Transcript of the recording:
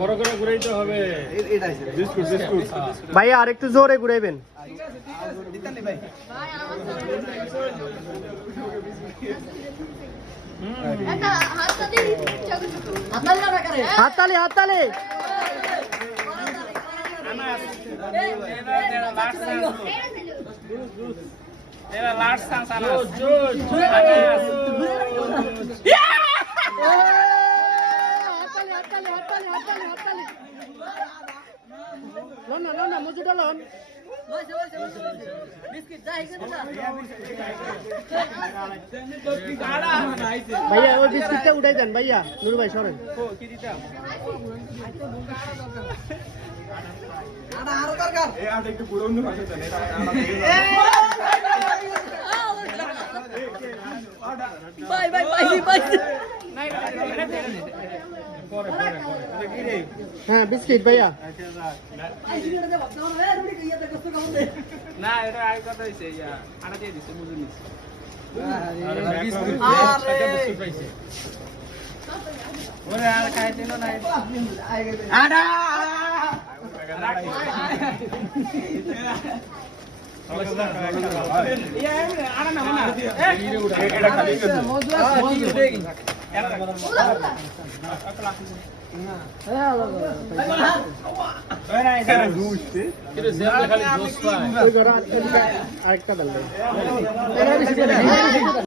বড় করে ঘুরাইতে হবে। বিস্কুট বিস্কুট ভাইয়া আর একটু জোরে ঘুরাইবেন। হাততালি হাততালি। ভাইয়া ওই বিস্কুটটা উঠাই দেন ভাইয়া, নুরু ভাই সরেন। হ্যাঁ বিস্কিট ভাইয়া। না এটা আগে কথা হইছে ইয়া আটা দিয়ে দিছে বুঝুন নিছে ওরে আর খাইতে না নাই আটা ইয়া আটা না না এটা খালি মজা মজা দেই আরেকটা